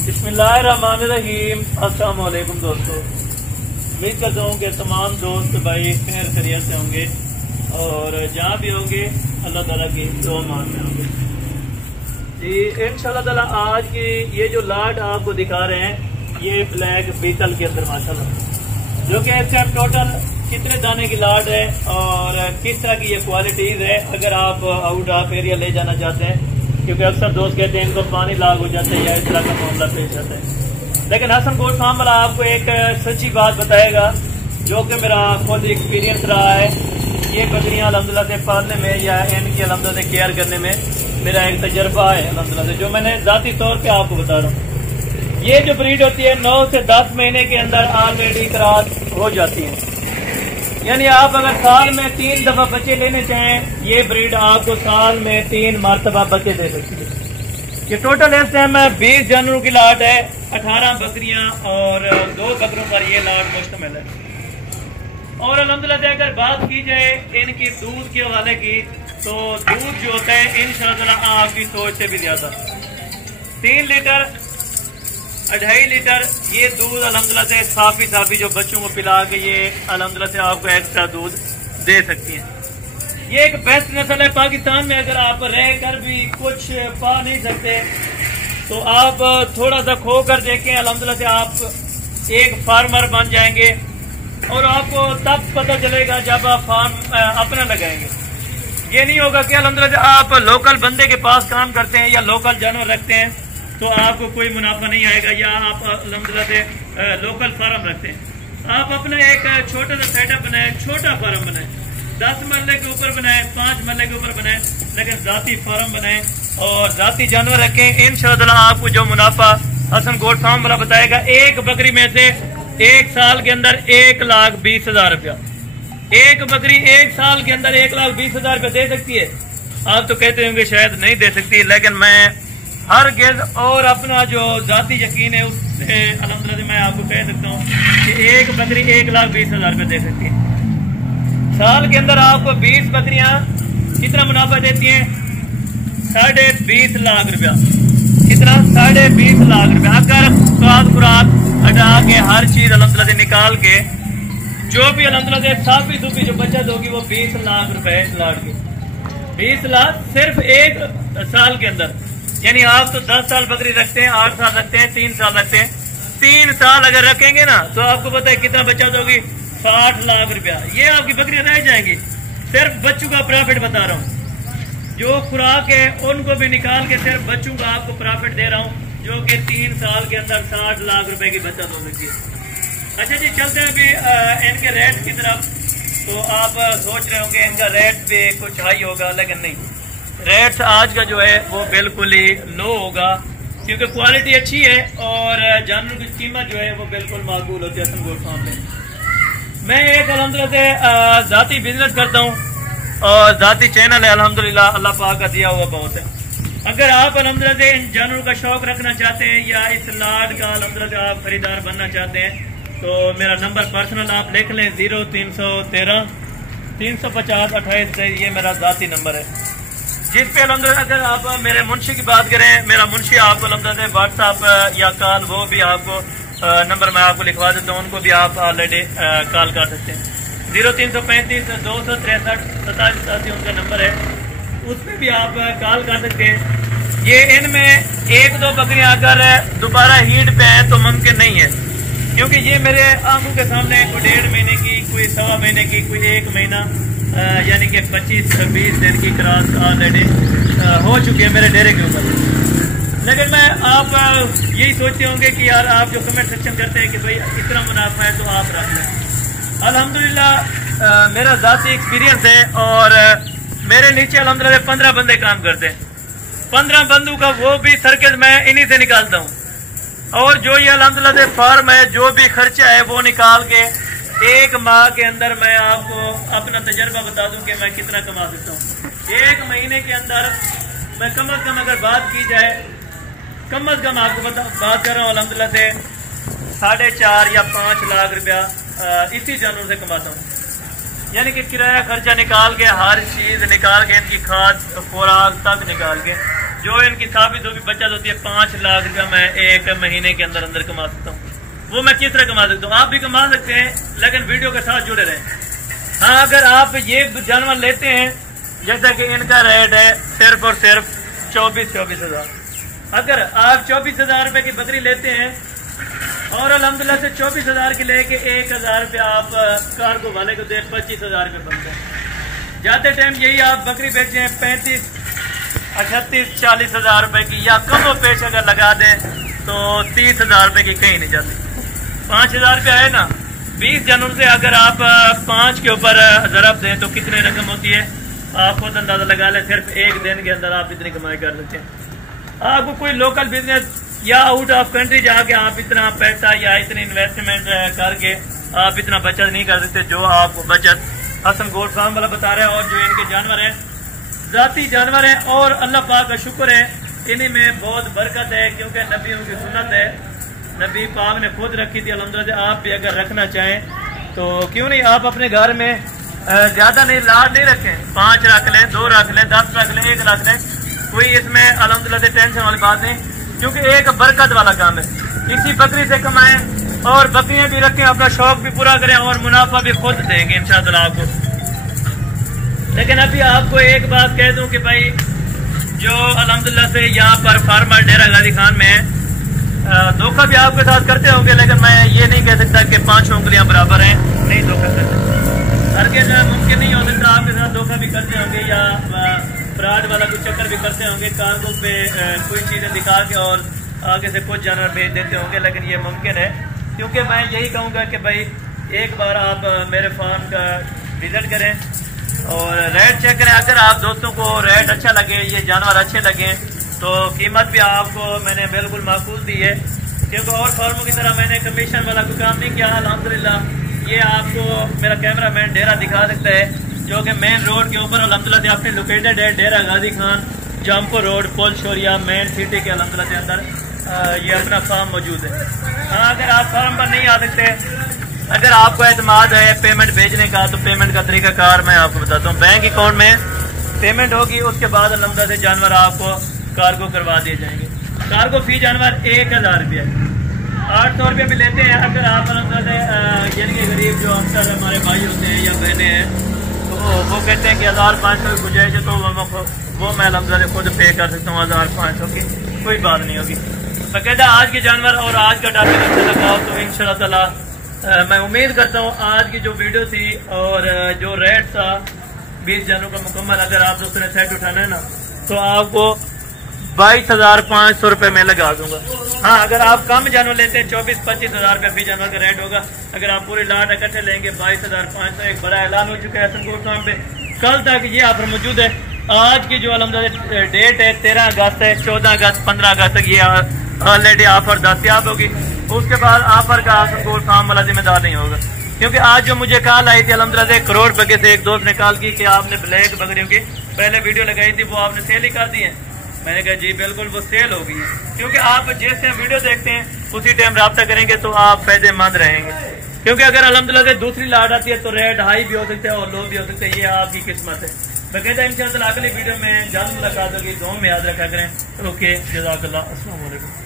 बिस्मिल्लाहिर्रहमानिर्रहीम। अस्सलाम वालेकुम दोस्तों, उम्मीद करता हूँ कि तमाम दोस्त भाई खैर खैरियत से होंगे और जहाँ भी होंगे अल्लाह ताला की दुआ मांगते होंगे जी। इंशाल्लाह ताला आज की ये जो लाट आपको दिखा रहे हैं ये ब्लैक बीटल के अंदर माशाल्लाह, जो कि इस टाइम टोटल कितने दाने की लाट है और किस तरह की ये क्वालिटीज है। अगर आप आउट ऑफ एरिया ले जाना चाहते हैं, क्योंकि अक्सर दोस्त कहते हैं इनको पानी लाग हो जाता है या इस तरह का मामला पेश आता है, लेकिन हसन गोट फार्म वाला आपको एक सच्ची बात बताएगा जो कि मेरा खुद एक्सपीरियंस रहा है। ये बकरियां अल्हम्दुलिल्लाह से पालने में या इनकी अल्हम्दुलिल्लाह से केयर करने में मेरा एक तजर्बा है अल्हम्दुलिल्लाह से, जो मैंने जाती तौर पे आपको बता रहा हूँ। ये जो ब्रीड होती है 9 से 10 महीने के अंदर ऑलरेडी क्रॉस हो जाती है, यानी आप अगर साल में 3 दफा बच्चे लेने चाहें ये ब्रीड आपको साल में 3 मरतबा बच्चे दे सकती है। ये टोटल इस टाइम 20 जानवरों की लाट है, 18 बकरियां और 2 बकरों पर ये लाट मुश्तमिल है। और अल्हम्दुलिल्लाह से अगर बात की जाए इनकी दूध के हवाले की, तो दूध जो होता है इंशाअल्लाह आपकी सोच से भी ज्यादा 3 लीटर 2.5 लीटर ये दूध अल्हम्दुलिल्लाह से साफी जो बच्चों को पिला के ये अल्हम्दुलिल्लाह से आपको एक्स्ट्रा दूध दे सकती है। ये एक बेस्ट नस्ल है पाकिस्तान में। अगर आप रह कर भी कुछ पा नहीं सकते तो आप थोड़ा सा खो कर देखें, अल्हम्दुलिल्लाह से आप एक फार्मर बन जाएंगे और आपको तब पता चलेगा जब आप फार्म अपना लगाएंगे। ये नहीं होगा कि अल्हम्दुलिल्लाह से आप लोकल बंदे के पास काम करते हैं या लोकल जानवर रखते हैं तो आपको कोई मुनाफा नहीं आएगा, या आप अल्हम्दुलिल्लाह से लोकल फार्म रखते हैं। आप अपना एक छोटा सा सेटअप बनाए, छोटा फार्म बनाए, 10 मरले के ऊपर बनाए, 5 मरले के ऊपर बनाए, लेकिन जाती फार्म बनाए और जाती जानवर रखें। इंशाअल्लाह आपको जो मुनाफा हसन गोट फार्म वाला बताएगा, एक बकरी में से 1 साल के अंदर 1,20,000 रुपया, एक बकरी 1 साल के अंदर 1,20,000 रुपया दे सकती है। आप तो कहते होंगे शायद नहीं दे सकती, लेकिन मैं हर गिर्द और अपना जो जाती यकीन है उससे अल्हम्दुलिल्लाह से मैं आपको कह सकता हूँ कि एक बकरी 1,20,000 रुपये दे सकती है। साल के अंदर आपको 20 बकरियां कितना मुनाफा देती हैं? 20.5 लाख रुपया। कितना? 20.5 लाख रुपया। अगर स्वाद खुराक हटा के हर चीज अल्हम्दुलिल्लाह से निकाल के जो भी अल्हम्दुलिल्लाह से साफी दूफी जो बचत होगी वो 20 लाख रुपए लाट की। 20 लाख सिर्फ एक साल के अंदर, यानी आप तो 10 साल बकरी रखते हैं, 8 साल रखते हैं, 3 साल रखते हैं, 3 साल अगर रखेंगे ना तो आपको पता है कितना बचत होगी? 60 लाख रुपया। ये आपकी बकरियां रह जाएंगी। सिर्फ बच्चों का प्रॉफिट बता रहा हूँ, जो खुराक है उनको भी निकाल के सिर्फ बच्चों का आपको प्रॉफिट दे रहा हूँ, जो कि 3 साल के अंदर 60 लाख रुपए की बचत हो सकती है। अच्छा जी, चलते हैं अभी इनके रेट की तरफ। तो आप सोच रहे होंगे इनका रेट भी कुछ हाई होगा, लेकिन नहीं, रेट्स आज का जो है वो बिल्कुल ही लो होगा, क्योंकि क्वालिटी अच्छी है और जानवर की कीमत जो है वो बिल्कुल माकूल होती है हसन गोट फार्म में। मैं एक अल्हम्दुलिल्लाह से जाती बिजनेस करता हूँ और जाती चैनल है अल्हम्दुलिल्लाह, अल्लाह पाक का दिया हुआ बहुत है। अगर आप अल्हम्दुलिल्लाह से इन जानवरों का शौक रखना चाहते हैं या इस लाट का अल्हम्दुलिल्लाह से आप खरीदार बनना चाहते हैं तो मेरा नंबर पर्सनल आप लिख लें 0313 350 28, ये मेरा जाती नंबर है, जिस पे अल्हम्दुलिल्लाह अगर आप मेरे मुंशी की बात करें, मेरा मुंशी आपको अल्हम्दुलिल्लाह से व्हाट्सएप या कॉल वो भी आपको नंबर मैं आपको लिखवा देता हूँ, उनको भी आप ऑलरेडी कॉल कर सकते हैं। 0335 263 87 उनका नंबर है, उस पर भी आप कॉल कर सकते हैं। ये इनमें 1-2 बकरियां अगर दोबारा हीट पे हैं तो मुमकिन नहीं है, क्योंकि ये मेरे आंखों के सामने कोई 1.5 महीने की, कोई 1.25 महीने की, कोई 1 महीना यानी कि 25-20 दिन की क्रॉस ऑलरेडी हो चुकी है मेरे डेरे के ऊपर। लेकिन मैं आप यही सोचते होंगे कि यार आप जो कमेंट सेक्शन करते हैं कि भाई इतना मुनाफा है तो आप रख लें। अल्हम्दुलिल्लाह मेरा ज़ाती एक्सपीरियंस है और मेरे नीचे अल्हम्दुलिल्लाह 15 बंदे काम करते हैं। 15 बंदों का वो भी सर्किट मैं इन्हीं से निकालता हूँ, और जो ये अल्हम्दुलिल्लाह से फार्म है जो भी खर्चा है वो निकाल के 1 माह के अंदर मैं आपको अपना तजर्बा बता दूं कि मैं कितना कमा सकता हूँ। 1 महीने के अंदर मैं कम अज कम अगर बात की जाए, कम अज कम आपको बात कर रहा हूँ अल्हम्दुलिल्लाह से 4.5 या 5 लाख रुपया इसी जानवर से कमाता हूँ। यानी कि किराया खर्चा निकाल के, हर चीज निकाल के, इनकी खाद खुराक तक निकाल के जो इनकी साबित होगी बचत होती है 5 लाख रुपया मैं एक महीने के अंदर अंदर कमा सकता हूँ। वो मैं किस तरह कमा सकता हूँ, आप भी कमा सकते हैं, लेकिन वीडियो के साथ जुड़े रहें। हाँ, अगर आप ये जानवर लेते हैं, जैसा कि इनका रेट है सिर्फ और सिर्फ 24 हज़ार। अगर आप 24 हज़ार रुपये की बकरी लेते हैं और अल्हम्दुलिल्लाह से 24 हज़ार की लेके 1 हज़ार रुपया आप कार्गो वाले को दे, 25 हज़ार रुपये बनते हैं। जाते टाइम यही आप बकरी बेचें 35, 38, 40 हज़ार रुपये की, या कम और पेश अगर लगा दें तो 30 हज़ार रुपये की कहीं नहीं जाती। 5 हज़ार रुपया है ना, 20 जनवरी से अगर आप 5 के ऊपर ज़रब दें तो कितनी रकम होती है, आप खुद अंदाजा लगा लें। सिर्फ एक दिन के अंदर आप इतनी कमाई कर सकते हैं। आपको कोई लोकल बिजनेस या आउट ऑफ कंट्री जाके आप इतना पैसा या इतनी इन्वेस्टमेंट करके आप इतना बचत नहीं कर सकते जो आपको बचत हसन गोल्ड फार्म वाला बता रहे हैं। और जो इनके जानवर हैं जाती जानवर हैं, और अल्लाह पाक का शुक्र है इन्हीं में बहुत बरकत है, क्योंकि नबियों की सुन्नत है, नबी पाक ने खुद रखी थी। अल्हम्दुलिल्लाह आप भी अगर रखना चाहें तो क्यों नहीं, आप अपने घर में ज्यादा नहीं लाड नहीं रखें, 5 रख लें, 2 रख लें, 10 रख लें, 1 रख लें, कोई इसमें अल्हम्दुलिल्लाह से टेंशन वाली बात नहीं, क्योंकि एक बरकत वाला काम है। इसी बकरी से कमाएं और बकरियां भी रखें, अपना शौक भी पूरा करें और मुनाफा भी खुद देंगे इंशाअल्लाह आपको। लेकिन अभी आपको एक बात कह दूं कि भाई जो अल्हम्दुलिल्लाह से यहाँ पर फार्मर डेरा गाजी खान में है, धोखा भी आपके साथ करते होंगे, लेकिन मैं ये नहीं कह सकता कि 5 उंगलियां बराबर हैं, नहीं धोखा करते। हर के मुमकिन नहीं हो सकता, आपके साथ धोखा भी करते होंगे या फ्रॉड वाला कुछ चक्कर भी करते होंगे, कार्गो पे कोई चीजें दिखा के और आगे से कुछ जानवर भेज देते होंगे, लेकिन ये मुमकिन है। क्योंकि मैं यही कहूँगा कि भाई एक बार आप मेरे फार्म का विजिट करें और रेट चेक करें। अगर आप दोस्तों को रेट अच्छा लगे, ये जानवर अच्छे लगे, तो कीमत भी आपको मैंने बिल्कुल माकूल दी है, क्योंकि और फार्मों की तरह मैंने कमीशन वाला कोई काम नहीं किया। अल्हम्दुलिल्लाह ये आपको मेरा कैमरामैन डेरा दिखा सकता है, जो कि मेन रोड के ऊपर अल्हम्दुलिल्लाह से आपने लोकेटेड है। डेरा गाजी खान जामपुर रोड पोल शोरिया मेन सिटी के अल्हम्दुलिल्लाह के अंदर ये अपना फार्म मौजूद है। हाँ, अगर आप फार्म पर नहीं आ सकते, अगर आपको एतमाद है पेमेंट भेजने का, तो पेमेंट का तरीकाकार मैं आपको बताता हूँ। बैंक अकाउंट में पेमेंट होगी, उसके बाद अल्हम्दुलिल्लाह से जानवर आपको कार्गो करवा दिए जाएंगे। कार्गो फी जानवर 1000 रुपया, 800 रुपये भी लेते हैं। अगर आप अल्हम्दुलिल्लाह यानी कि गरीब जो अक्सर हमारे भाई होते हैं या बहनें हैं, तो वो कहते हैं कि 1500 की गुंजाइश है, तो वो मैं अल्हम्दुलिल्लाह खुद पे कर सकता हूँ 1500 की, कोई बात नहीं होगी। बाकायदा आज के जानवर और आज का टारगेट अच्छा लगाओ तो इंशाअल्लाह ताला मैं उम्मीद करता हूँ आज की जो वीडियो थी और जो रेट था 20 जानवरों का मुकम्मल, अगर आप दोस्तों ने सेट उठाना है ना, तो आपको 22,500 रुपये में लगा दूंगा। हाँ, अगर आप कम जानवर लेते हैं 24-25 हज़ार रुपये फी जानवर का रेट होगा। अगर आप पूरी लाट इकट्ठे लेंगे 22,500। एक बड़ा ऐलान हो चुका है हसन गोल्ड फार्म पे, कल तक ये ऑफर मौजूद है। आज की जो अल्हम्दुलिल्लाह डेट है 13 अगस्त है, 14 अगस्त 15 अगस्त तक ये ऑलरेडी ऑफर दस्तियाब होगी। उसके बाद ऑफर का हसन गोल्ड फार्म वाला जिम्मेदार नहीं होगा, क्योंकि आज जो मुझे कॉल आई थी अल्हम्दुलिल्लाह से 1 करोड़ रुपए से एक दोस्त ने कॉल की कि आपने ब्लैक बकरियों की पहले वीडियो लगाई थी, वो आपने सेल ही कर दी है। मैंने कहा जी बिल्कुल वो सेल हो गई है, क्योंकि आप जैसे वीडियो देखते हैं उसी टाइम रब्ता करेंगे तो आप फायदेमंद रहेंगे। क्योंकि अगर अल्हम्दुलिल्लाह से दूसरी लाट आती है तो रेट हाई भी हो सकता है और लो भी हो सकता है, ये आपकी किस्मत है। बकायदा इंशाअल्लाह अगली वीडियो में जल्द मुलाकात होगी, दुआ में याद रखा करें। ओके, जज़ाकल्लाह, अस्सलाम वालेकुम।